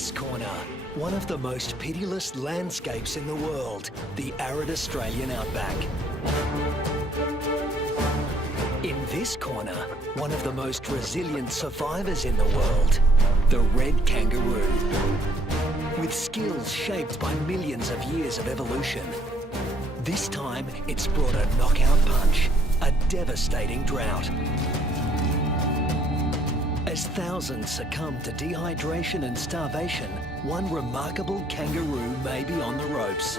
this corner, one of the most pitiless landscapes in the world, the arid Australian outback. In this corner, one of the most resilient survivors in the world, the red kangaroo. With skills shaped by millions of years of evolution, this time it's brought a knockout punch, a devastating drought. As thousands succumb to dehydration and starvation, one remarkable kangaroo may be on the ropes.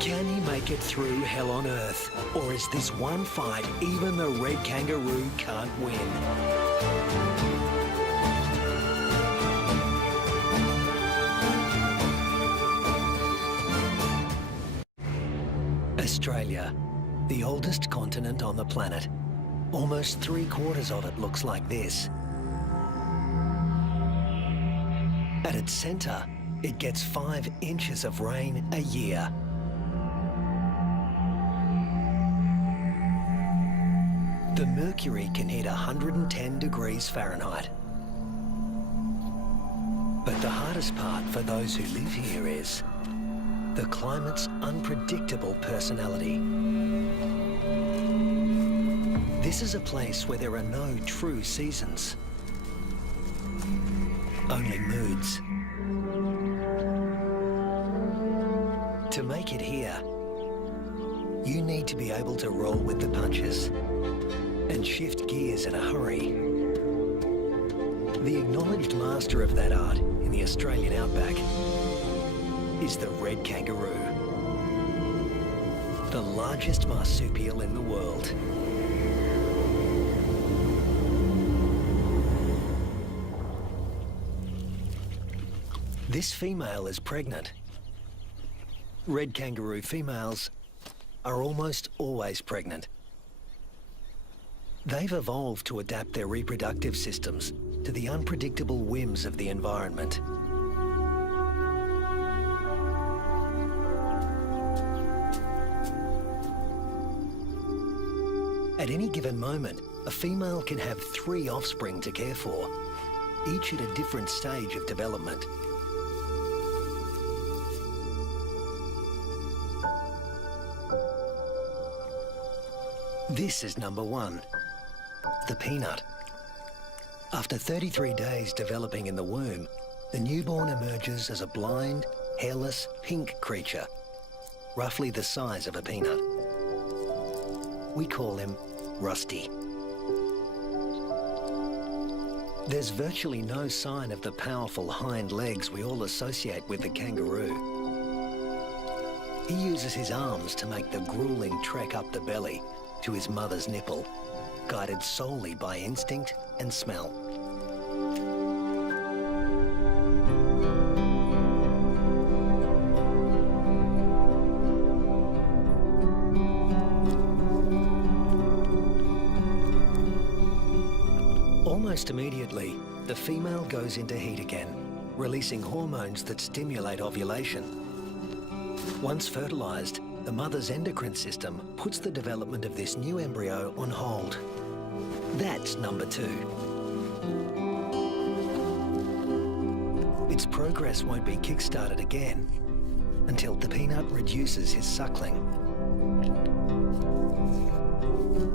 Can he make it through hell on earth? Or is this one fight even the red kangaroo can't win? Australia, the oldest continent on the planet. Almost 3/4 of it looks like this. At its centre, it gets 5 inches of rain a year. The mercury can hit 110 degrees Fahrenheit. But the hardest part for those who live here is the climate's unpredictable personality. This is a place where there are no true seasons, only moods. To make it here, you need to be able to roll with the punches and shift gears in a hurry. The acknowledged master of that art in the Australian outback is the red kangaroo, the largest marsupial in the world. This female is pregnant. Red kangaroo females are almost always pregnant. They've evolved to adapt their reproductive systems to the unpredictable whims of the environment. At any given moment, a female can have 3 offspring to care for, each at a different stage of development. This is number 1, the peanut. After 33 days developing in the womb, the newborn emerges as a blind, hairless, pink creature, roughly the size of a peanut. We call him Rusty. There's virtually no sign of the powerful hind legs we all associate with the kangaroo. He uses his arms to make the grueling trek up the belly to his mother's nipple, guided solely by instinct and smell. Almost immediately, the female goes into heat again, releasing hormones that stimulate ovulation. Once fertilized, the mother's endocrine system puts the development of this new embryo on hold. That's number 2. Its progress won't be kick-started again until the peanut reduces his suckling.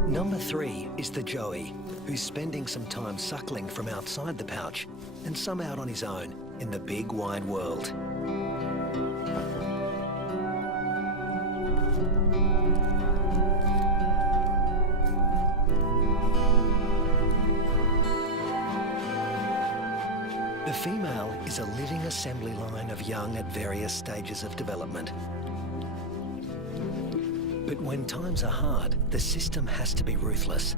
Number 3 is the joey, who's spending some time suckling from outside the pouch and some out on his own in the big wide world. The female is a living assembly line of young at various stages of development. But when times are hard, the system has to be ruthless.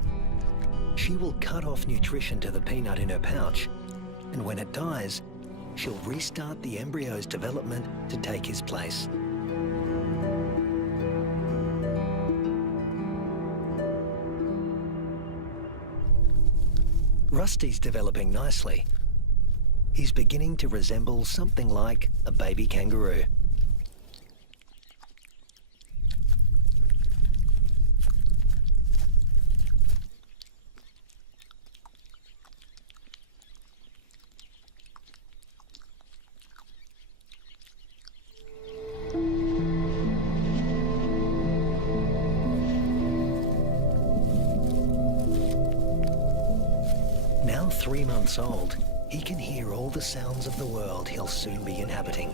She will cut off nutrition to the peanut in her pouch, and when it dies, she'll restart the embryo's development to take his place. Rusty's developing nicely. He's beginning to resemble something like a baby kangaroo. Now 3 months old, he can hear all the sounds of the world he'll soon be inhabiting.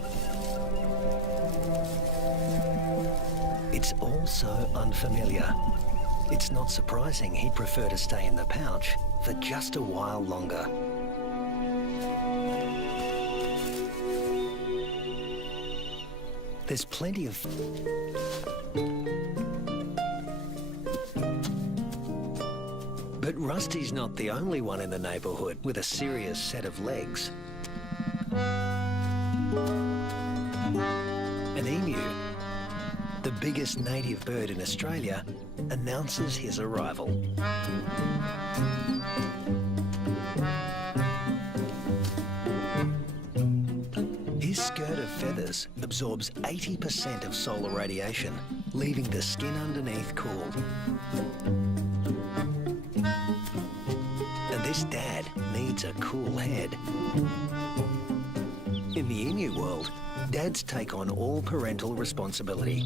It's all so unfamiliar. It's not surprising he'd prefer to stay in the pouch for just a while longer. There's plenty of... But Rusty's not the only one in the neighbourhood with a serious set of legs. An emu, the biggest native bird in Australia, announces his arrival. His skirt of feathers absorbs 80% of solar radiation, leaving the skin underneath cool. And this dad needs a cool head. In the emu world, dads take on all parental responsibility.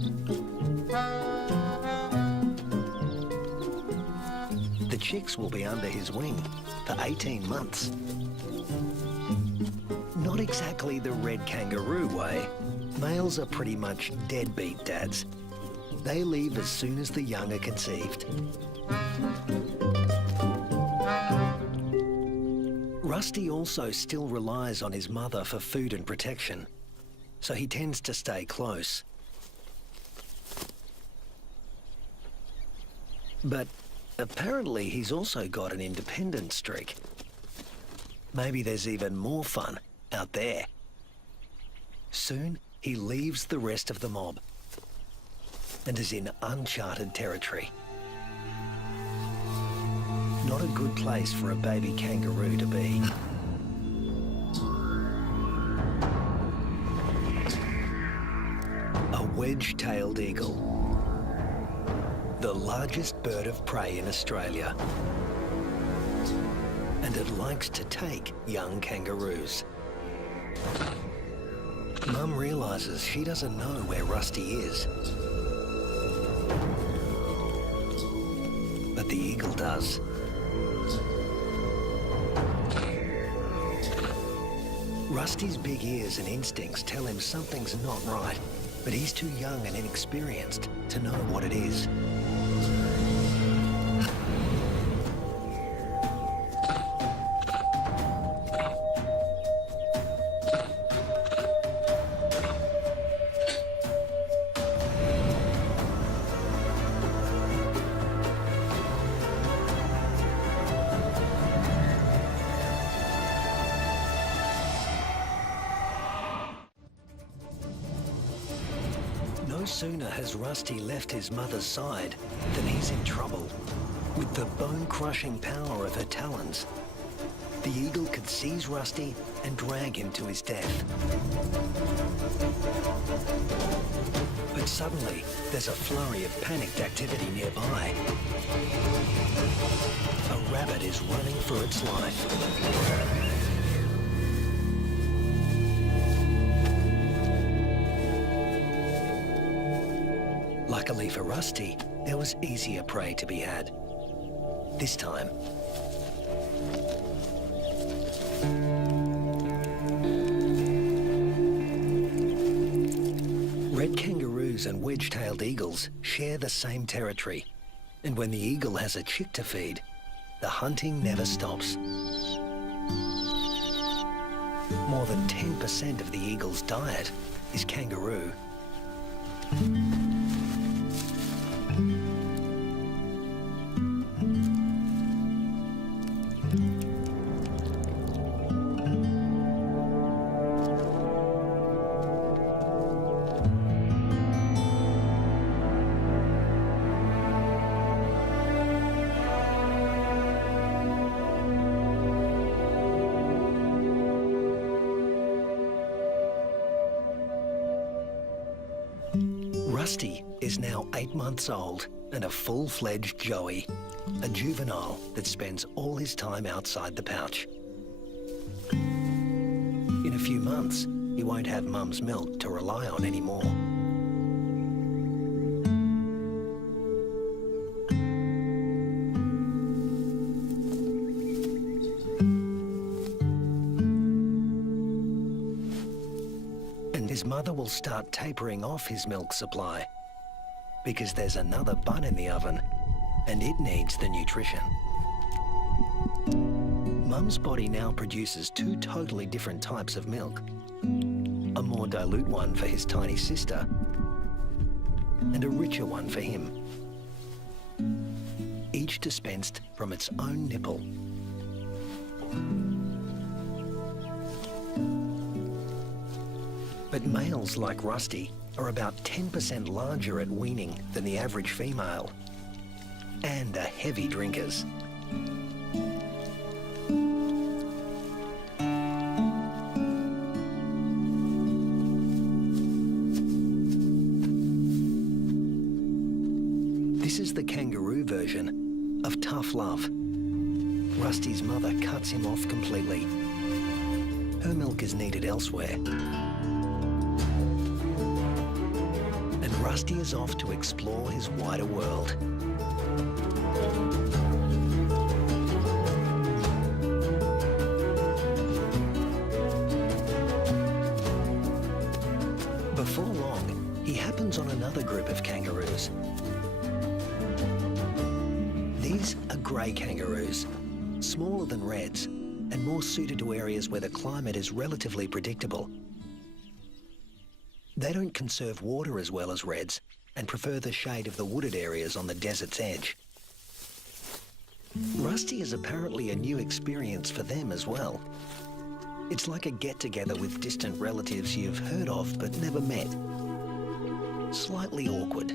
The chicks will be under his wing for 18 months. Not exactly the red kangaroo way. Males are pretty much deadbeat dads. They leave as soon as the young are conceived. Rusty also still relies on his mother for food and protection, so he tends to stay close. But apparently he's also got an independent streak. Maybe there's even more fun out there. Soon he leaves the rest of the mob and is in uncharted territory. Not a good place for a baby kangaroo to be. A wedge-tailed eagle, the largest bird of prey in Australia. And it likes to take young kangaroos. Mum realises she doesn't know where Rusty is. But the eagle does. Rusty's big ears and instincts tell him something's not right, but he's too young and inexperienced to know what it is. No sooner has Rusty left his mother's side than he's in trouble. With the bone-crushing power of her talons, the eagle could seize Rusty and drag him to his death. But suddenly, there's a flurry of panicked activity nearby. A rabbit is running for its life. Luckily for Rusty, there was easier prey to be had. This time, red kangaroos and wedge-tailed eagles share the same territory. And when the eagle has a chick to feed, the hunting never stops. More than 10% of the eagle's diet is kangaroo. Rusty is now 8 months old and a full-fledged joey, a juvenile that spends all his time outside the pouch. In a few months, he won't have Mum's milk to rely on anymore. mother will start tapering off his milk supply because there's another bun in the oven and it needs the nutrition. Mum's body now produces two totally different types of milk. A more dilute one for his tiny sister and a richer one for him. Each dispensed from its own nipple. But males like Rusty are about 10% larger at weaning than the average female and are heavy drinkers. This is the kangaroo version of tough love. Rusty's mother cuts him off completely. Her milk is needed elsewhere. And Rusty is off to explore his wider world. Before long, he happens on another group of kangaroos. These are grey kangaroos, smaller than reds and more suited to areas where the climate is relatively predictable. They don't conserve water as well as reds and prefer the shade of the wooded areas on the desert's edge. Rusty is apparently a new experience for them as well. It's like a get-together with distant relatives you've heard of but never met. Slightly awkward.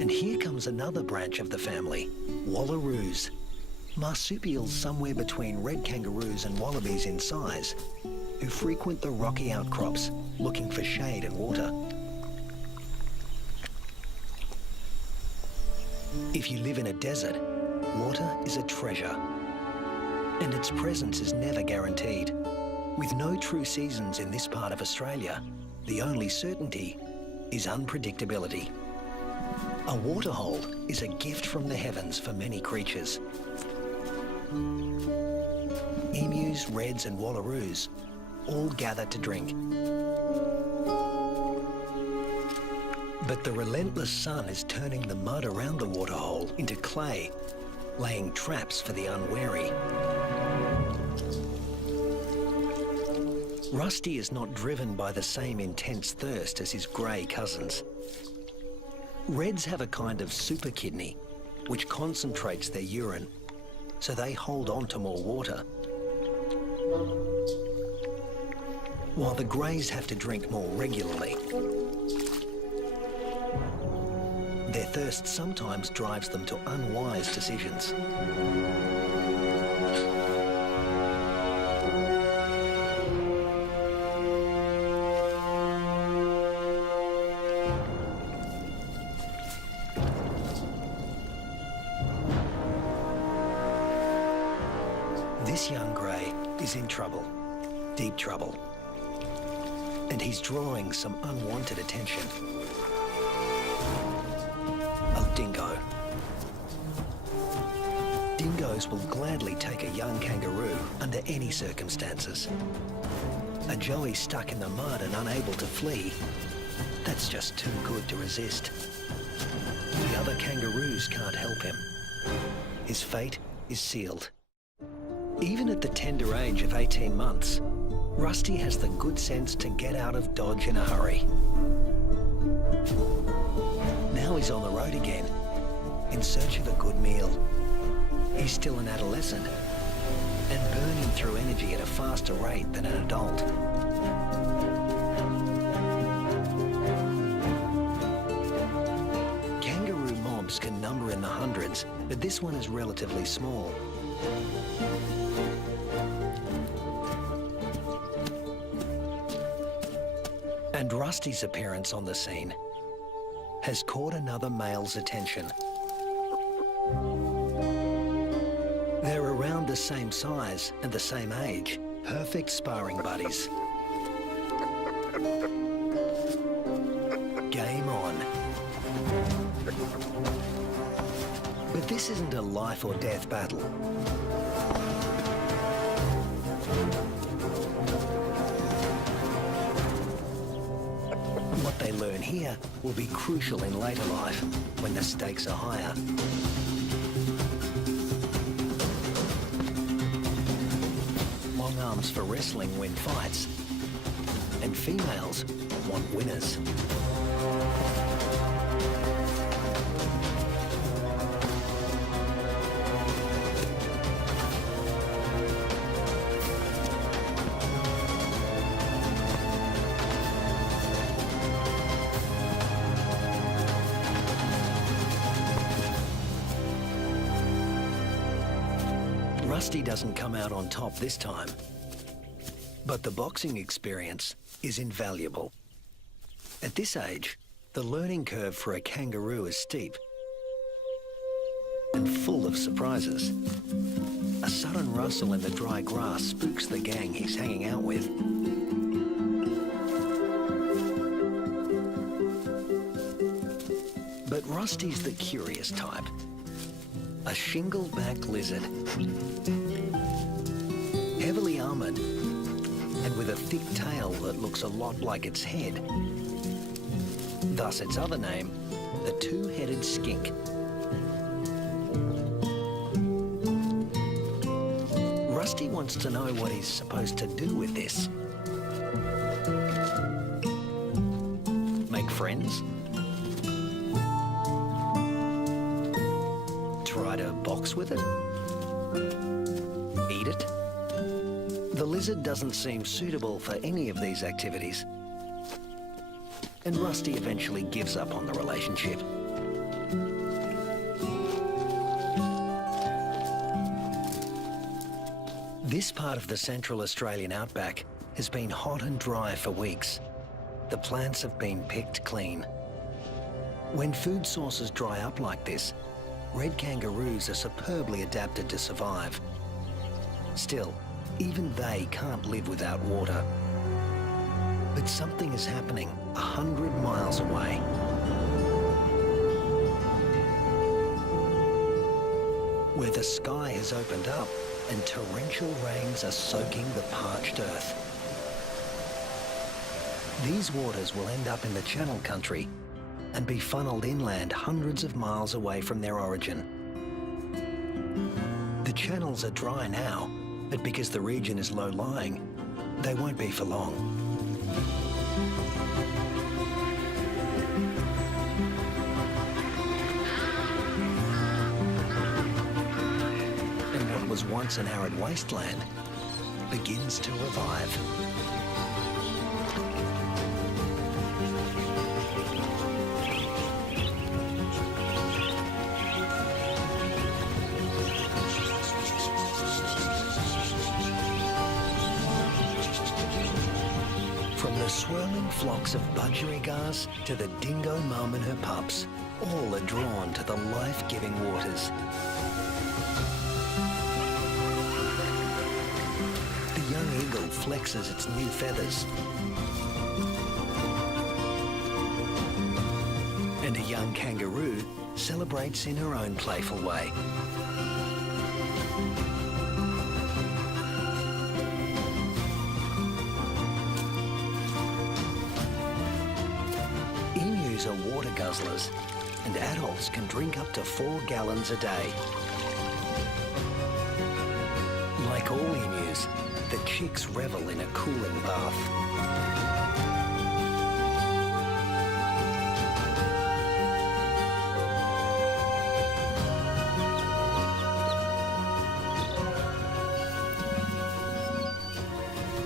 And here comes another branch of the family, wallaroos. Marsupials somewhere between red kangaroos and wallabies in size, who frequent the rocky outcrops looking for shade and water. If you live in a desert, water is a treasure, and its presence is never guaranteed. With no true seasons in this part of Australia, the only certainty is unpredictability. A waterhole is a gift from the heavens for many creatures. Emus, reds and wallaroos all gather to drink. But the relentless sun is turning the mud around the waterhole into clay, laying traps for the unwary. Rusty is not driven by the same intense thirst as his grey cousins. Reds have a kind of super kidney, which concentrates their urine, so they hold on to more water. While the greys have to drink more regularly. Their thirst sometimes drives them to unwise decisions. This young grey is in trouble, deep trouble, and he's drawing some unwanted attention. A dingo. Dingoes will gladly take a young kangaroo under any circumstances. A joey stuck in the mud and unable to flee, that's just too good to resist. The other kangaroos can't help him. His fate is sealed. Even at the tender age of 18 months, Rusty has the good sense to get out of Dodge in a hurry. Now he's on the road again, in search of a good meal. He's still an adolescent, and burning through energy at a faster rate than an adult. Kangaroo mobs can number in the hundreds, but this one is relatively small. And Rusty's appearance on the scene has caught another male's attention. They're around the same size and the same age, perfect sparring buddies. Game on. But But this isn't a life or death battle. What they learn here will be crucial in later life, when the stakes are higher. Long arms for wrestling win fights, and females want winners. Rusty doesn't come out on top this time, but the boxing experience is invaluable. At this age, the learning curve for a kangaroo is steep and full of surprises. A sudden rustle in the dry grass spooks the gang he's hanging out with. But Rusty's the curious type. A shingle-back lizard, heavily armoured and with a thick tail that looks a lot like its head. Thus its other name, the two-headed skink. Rusty wants to know what he's supposed to do with this. Make friends? Try to box with it? Eat it? The lizard doesn't seem suitable for any of these activities. And Rusty eventually gives up on the relationship. This part of the Central Australian outback has been hot and dry for weeks. The plants have been picked clean. When food sources dry up like this, red kangaroos are superbly adapted to survive. Still, even they can't live without water. But something is happening 100 miles away. Where the sky has opened up and torrential rains are soaking the parched earth. These waters will end up in the Channel Country and be funneled inland hundreds of miles away from their origin. The channels are dry now, but because the region is low-lying, they won't be for long. And what was once an arid wasteland begins to revive. From the swirling flocks of budgerigars to the dingo mum and her pups, all are drawn to the life-giving waters. The young eagle flexes its new feathers. And a young kangaroo celebrates in her own playful way. Emus are water guzzlers, and adults can drink up to 4 gallons a day. Like all emus, the chicks revel in a cooling bath.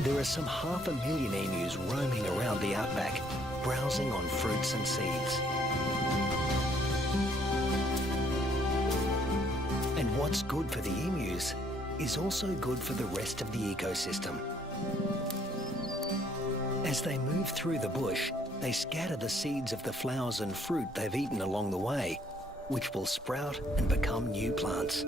There are some 500,000 emus roaming around the outback, browsing on fruits and seeds. And what's good for the emus is also good for the rest of the ecosystem. As they move through the bush, they scatter the seeds of the flowers and fruit they've eaten along the way, which will sprout and become new plants.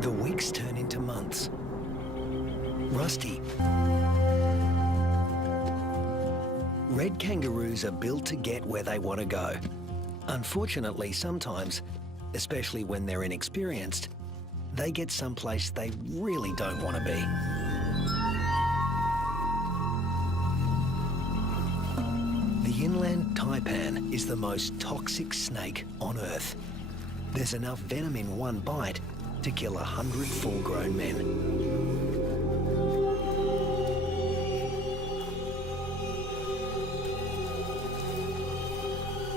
The weeks turn into months. Rusty Red kangaroos are built to get where they want to go. Unfortunately, sometimes, especially when they're inexperienced, they get someplace they really don't want to be. The inland taipan is the most toxic snake on Earth. There's enough venom in one bite to kill 100 full-grown men.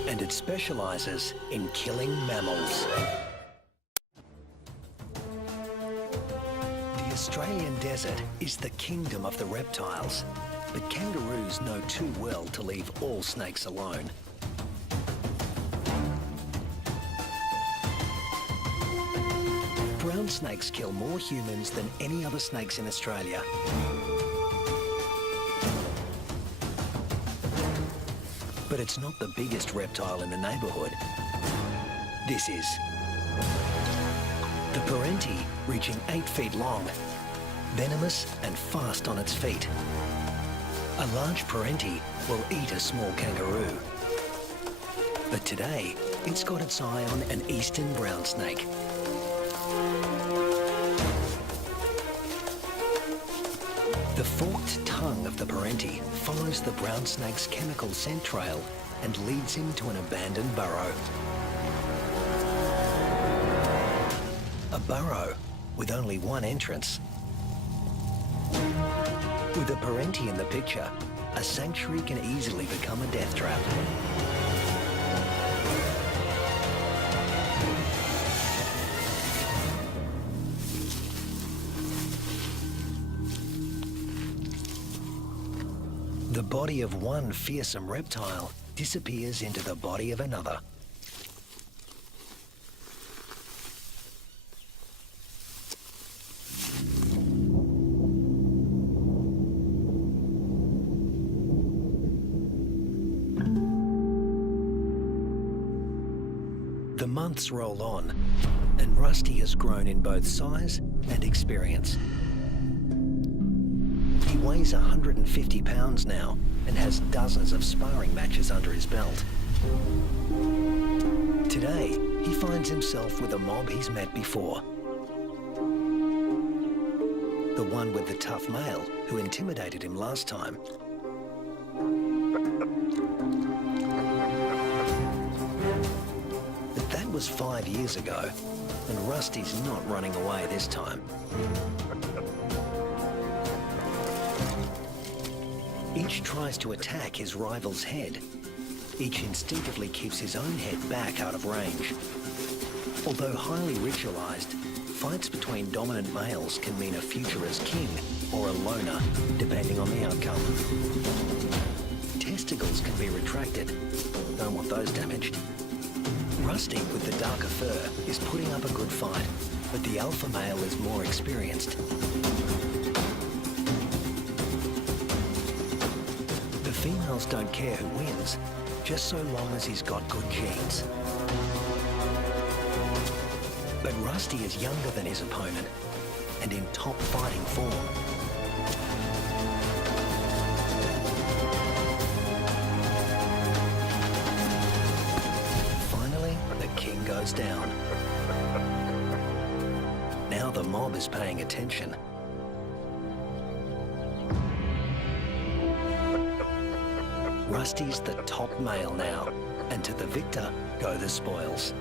And it specialises in killing mammals. The Australian desert is the kingdom of the reptiles, but kangaroos know too well to leave all snakes alone. Brown snakes kill more humans than any other snakes in Australia. But it's not the biggest reptile in the neighbourhood. This is. The parenti, reaching 8 feet long, venomous and fast on its feet. A large parenti will eat a small kangaroo. But today, it's got its eye on an eastern brown snake. The forked tongue of the parenti follows the brown snake's chemical scent trail and leads him to an abandoned burrow. A burrow with only one entrance. With a parenti in the picture, a sanctuary can easily become a death trap. The body of one fearsome reptile disappears into the body of another. The months roll on, and Rusty has grown in both size and experience. He weighs 150 pounds now and has dozens of sparring matches under his belt. Today, he finds himself with a mob he's met before. The one with the tough male who intimidated him last time. But that was 5 years ago, and Rusty's not running away this time. Each tries to attack his rival's head. Each instinctively keeps his own head back out of range. Although highly ritualized, fights between dominant males can mean a future as king or a loner, depending on the outcome. Testicles can be retracted. Don't want those damaged. Rusty, with the darker fur, is putting up a good fight, but the alpha male is more experienced. Females don't care who wins, just so long as he's got good genes. But Rusty is younger than his opponent and in top fighting form. Finally, the king goes down. Now the mob is paying attention. Rusty's the top male now, and to the victor go the spoils.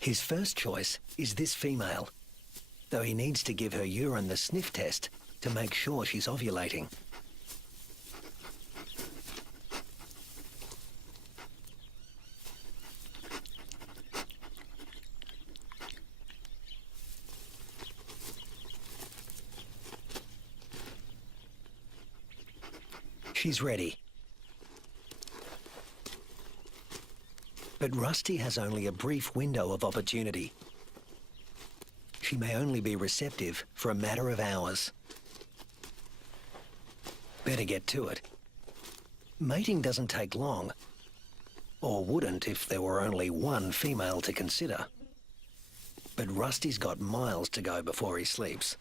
His first choice is this female, though he needs to give her urine the sniff test to make sure she's ovulating. She's ready. But Rusty has only a brief window of opportunity. She may only be receptive for a matter of hours. Better get to it. Mating doesn't take long, or wouldn't if there were only one female to consider. But Rusty's got miles to go before he sleeps.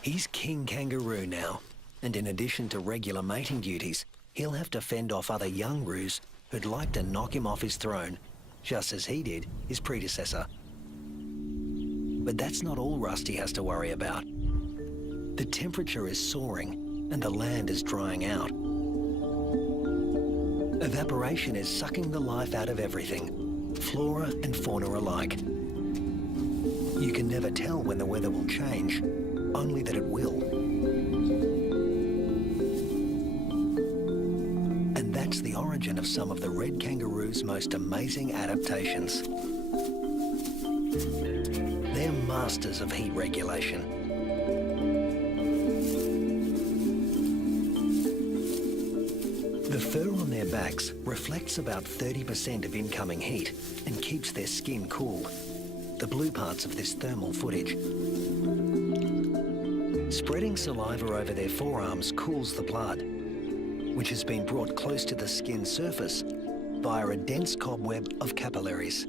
He's King Kangaroo now, and in addition to regular mating duties, he'll have to fend off other young roos who'd like to knock him off his throne, just as he did his predecessor. But that's not all Rusty has to worry about. The temperature is soaring and the land is drying out. Evaporation is sucking the life out of everything, flora and fauna alike. You can never tell when the weather will change, only that it will. And that's the origin of some of the red kangaroo's most amazing adaptations. They're masters of heat regulation. The fur on their backs reflects about 30% of incoming heat and keeps their skin cool, the blue parts of this thermal footage. Spreading saliva over their forearms cools the blood, which has been brought close to the skin surface via a dense cobweb of capillaries.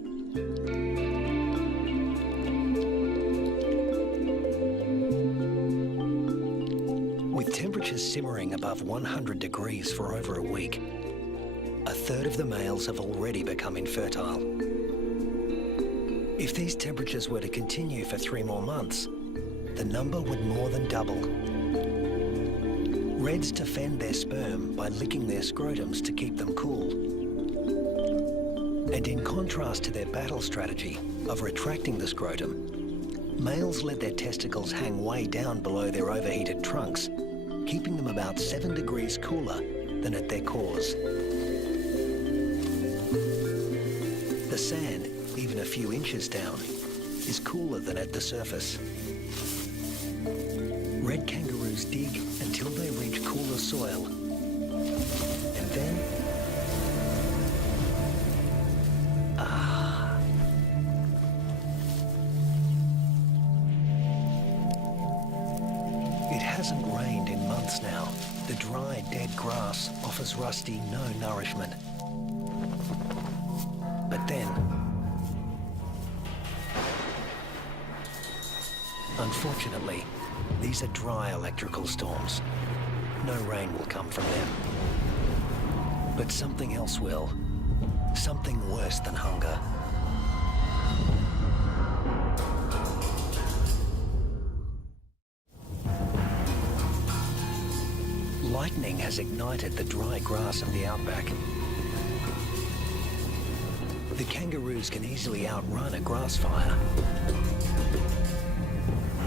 With temperatures simmering above 100 degrees for over a week, a third of the males have already become infertile. If these temperatures were to continue for 3 more months, the number would more than double. Reds defend their sperm by licking their scrotums to keep them cool. And in contrast to their battle strategy of retracting the scrotum, males let their testicles hang way down below their overheated trunks, keeping them about 7 degrees cooler than at their cores. The sand, even a few inches down, is cooler than at the surface. Red kangaroos dig until they reach cooler soil. And then... It hasn't rained in months now. The dry, dead grass offers Rusty no nourishment. But then... Unfortunately, these are dry electrical storms. No rain will come from them. But something else will. Something worse than hunger. Lightning has ignited the dry grass of the outback. The kangaroos can easily outrun a grass fire.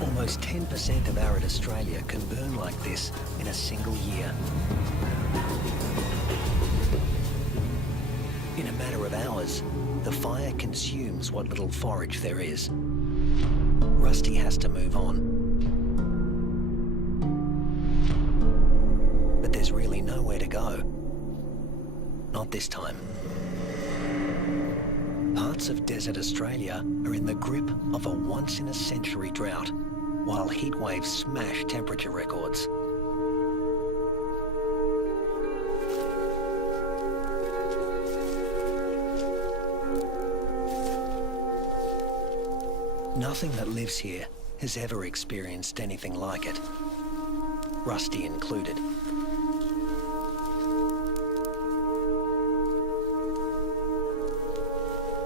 Almost 10% of arid Australia can burn like this in a single year. In a matter of hours, the fire consumes what little forage there is. Rusty has to move on. But there's really nowhere to go. Not this time. Parts of desert Australia are in the grip of a once-in-a-century drought, while heat waves smash temperature records. Nothing that lives here has ever experienced anything like it, Rusty included.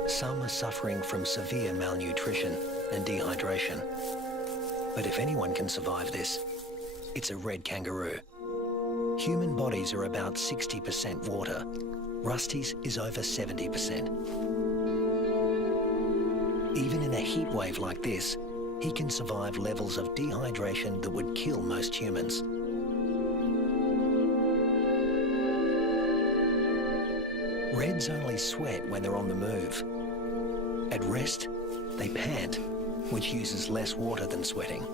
Some are suffering from severe malnutrition and dehydration. But if anyone can survive this, it's a red kangaroo. Human bodies are about 60% water. Rusty's is over 70%. Even in a heat wave like this, he can survive levels of dehydration that would kill most humans. Reds only sweat when they're on the move. At rest, they pant, which uses less water than sweating.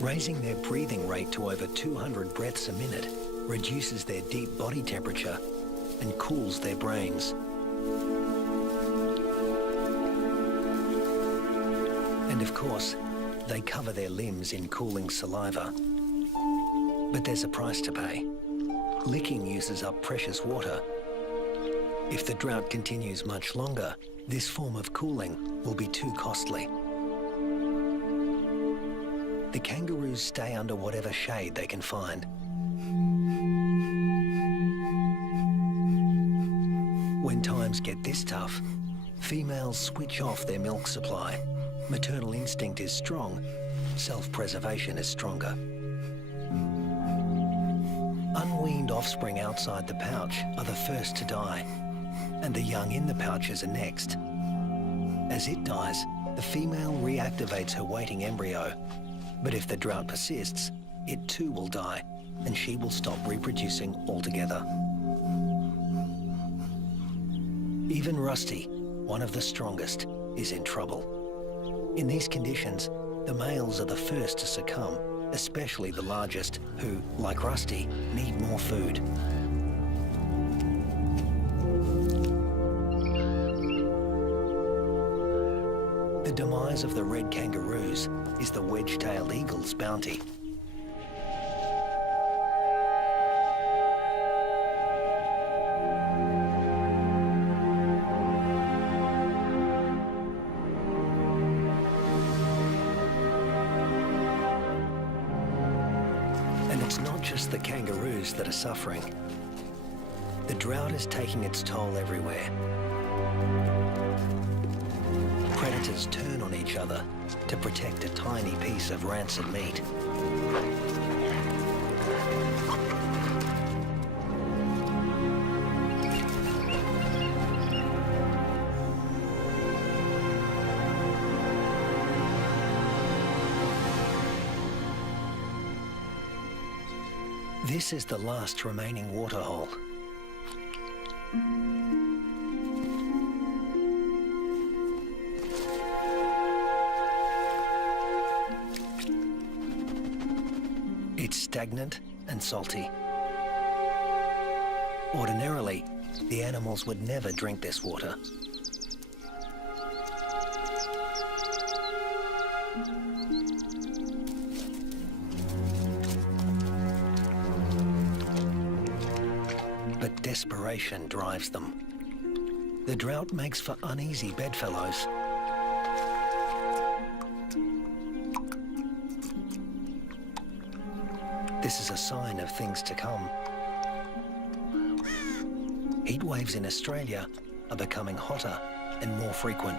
Raising their breathing rate to over 200 breaths a minute reduces their deep body temperature and cools their brains. And of course, they cover their limbs in cooling saliva. But there's a price to pay. Licking uses up precious water. If the drought continues much longer, this form of cooling will be too costly. The kangaroos stay under whatever shade they can find. When times get this tough, females switch off their milk supply. Maternal instinct is strong, self-preservation is stronger. Unweaned offspring outside the pouch are the first to die, and the young in the pouches are next. As it dies, the female reactivates her waiting embryo, but if the drought persists, it too will die, and she will stop reproducing altogether. Even Rusty, one of the strongest, is in trouble. In these conditions, the males are the first to succumb, especially the largest, who, like Rusty, need more food. The demise of the red kangaroos is the wedge-tailed eagle's bounty. And it's not just the kangaroos that are suffering. The drought is taking its toll everywhere. Predators turn on each other to protect a tiny piece of rancid meat. This is the last remaining waterhole. It's stagnant and salty. Ordinarily, the animals would never drink this water. But desperation drives them. The drought makes for uneasy bedfellows. This is a sign of things to come. Heat waves in Australia are becoming hotter and more frequent.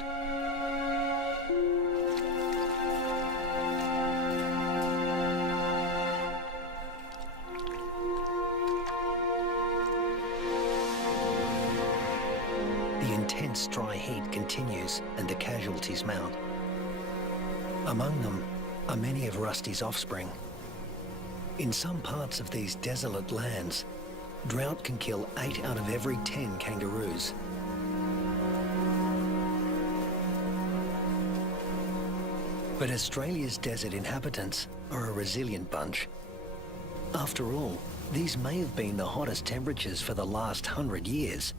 The intense dry heat continues and the casualties mount. Among them are many of Rusty's offspring. In some parts of these desolate lands, drought can kill 8 out of every 10 kangaroos. But Australia's desert inhabitants are a resilient bunch. After all, these may have been the hottest temperatures for the last 100 years.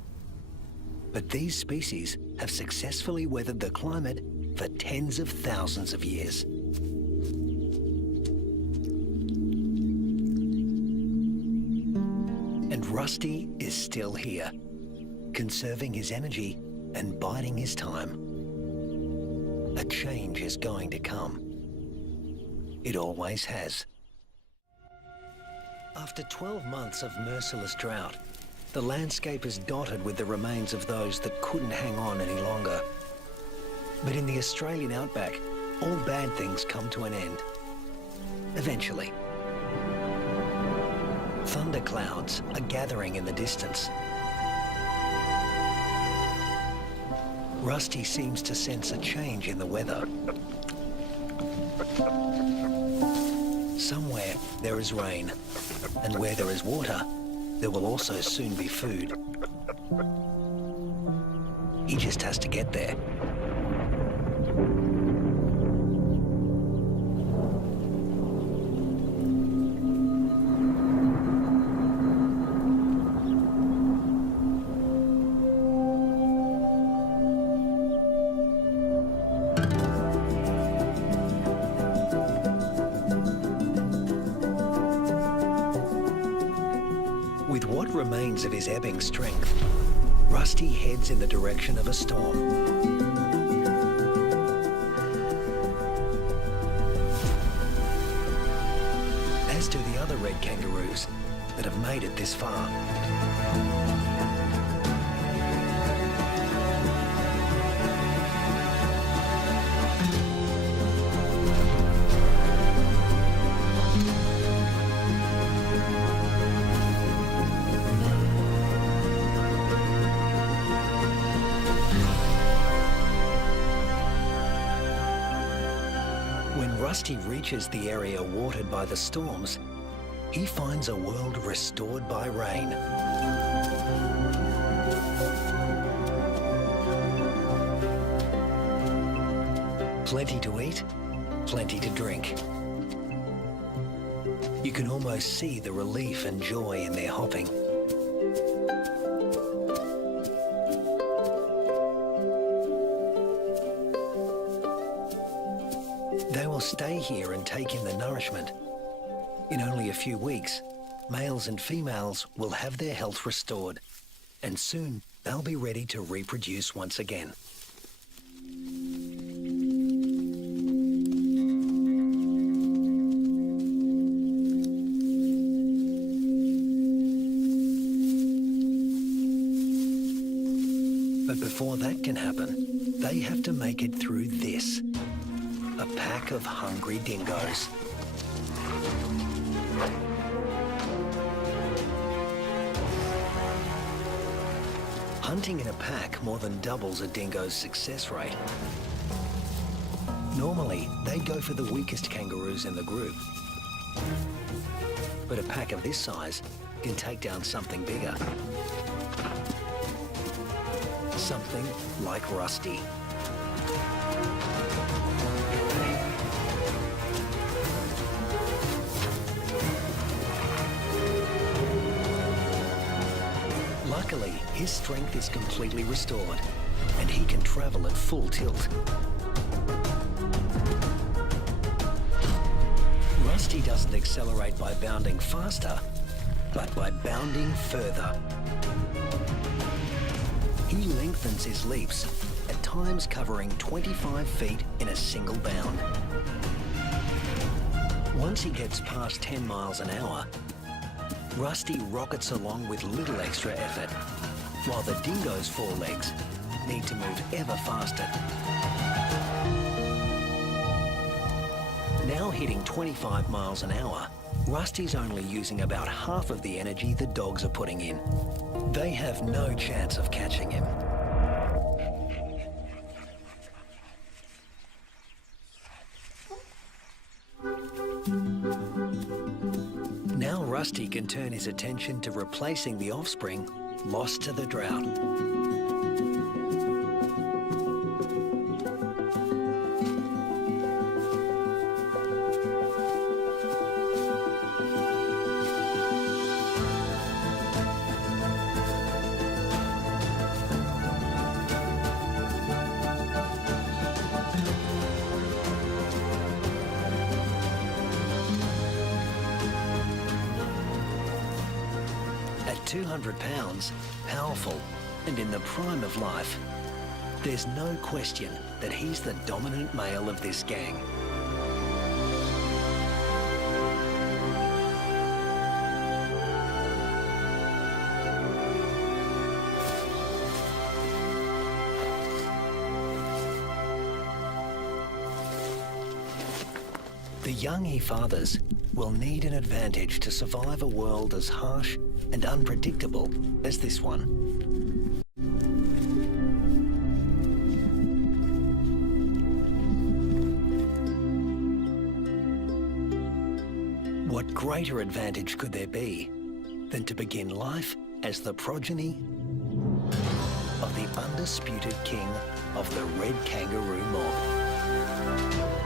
But these species have successfully weathered the climate for tens of thousands of years. And Rusty is still here, conserving his energy and biding his time. A change is going to come. It always has. After 12 months of merciless drought, the landscape is dotted with the remains of those that couldn't hang on any longer. But in the Australian outback, all bad things come to an end. Eventually. Thunderclouds are gathering in the distance. Rusty seems to sense a change in the weather. Somewhere there is rain, and where there is water, there will also soon be food. He just has to get there. With what remains of his ebbing strength, Rusty heads in the direction of a storm. As do the other red kangaroos that have made it this far. When Rusty reaches the area watered by the storms, he finds a world restored by rain. Plenty to eat, plenty to drink. You can almost see the relief and joy in their hopping. They will stay here and take in the nourishment. In only a few weeks, males and females will have their health restored, and soon they'll be ready to reproduce once again. But before that can happen, they have to make it through this. A pack of hungry dingoes. Hunting in a pack more than doubles a dingo's success rate. Normally, they go for the weakest kangaroos in the group. But a pack of this size can take down something bigger. Something like Rusty. Luckily, his strength is completely restored, and he can travel at full tilt. Rusty doesn't accelerate by bounding faster, but by bounding further. He lengthens his leaps, at times covering 25 feet in a single bound. Once he gets past 10 miles an hour, Rusty rockets along with little extra effort, while the dingo's forelegs need to move ever faster. Now hitting 25 miles an hour, Rusty's only using about half of the energy the dogs are putting in. They have no chance of catching him. Now Rusty can turn his attention to replacing the offspring lost to the drought. At 200 pounds, powerful, and in the prime of life, there's no question that he's the dominant male of this gang. The young he fathers will need an advantage to survive a world as harsh and unpredictable as this one. What greater advantage could there be than to begin life as the progeny of the undisputed king of the red kangaroo mob?